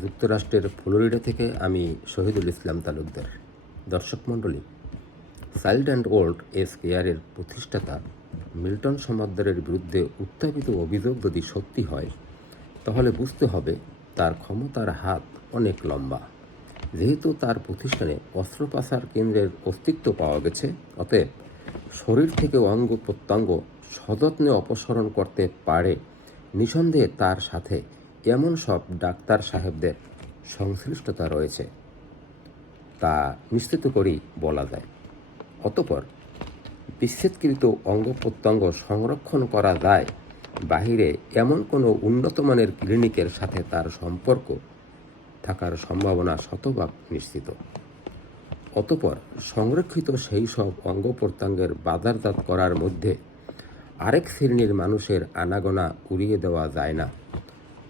যুক্তরাষ্ট্রের ফ্লোরিডা থেকে আমি শহীদুল ইসলাম তালুকদার। দর্শক মণ্ডলী, চাইল্ড অ্যান্ড ওল্ড এজ কেয়ারের প্রতিষ্ঠাতা মিল্টন সমাদ্দারের বিরুদ্ধে উত্থাপিত অভিযোগ যদি সত্যি হয়, তাহলে বুঝতে হবে তার ক্ষমতার হাত অনেক লম্বা। যেহেতু তার প্রতিষ্ঠানে অস্ত্রোপচার কেন্দ্রের অস্তিত্ব পাওয়া গেছে, অতএব শরীর থেকে অঙ্গ প্রত্যঙ্গ সযত্নে অপসারণ করতে পারে। নিঃসন্দেহে তার সাথে এমন সব ডাক্তার সাহেবদের সংশ্লিষ্টতা রয়েছে, তা নিশ্চিত করেই বলা যায়। অতঃপর বিচ্ছেদকৃত অঙ্গ প্রত্যঙ্গ সংরক্ষণ করা যায় বাহিরে এমন কোনো উন্নতমানের ক্লিনিকের সাথে তার সম্পর্ক থাকার সম্ভাবনা শতভাগ নিশ্চিত। অতঃপর সংরক্ষিত সেই সব অঙ্গ প্রত্যঙ্গের বাজারজাত করার মধ্যে আরেক শ্রেণীর মানুষের আনাগোনা উড়িয়ে দেওয়া যায় না।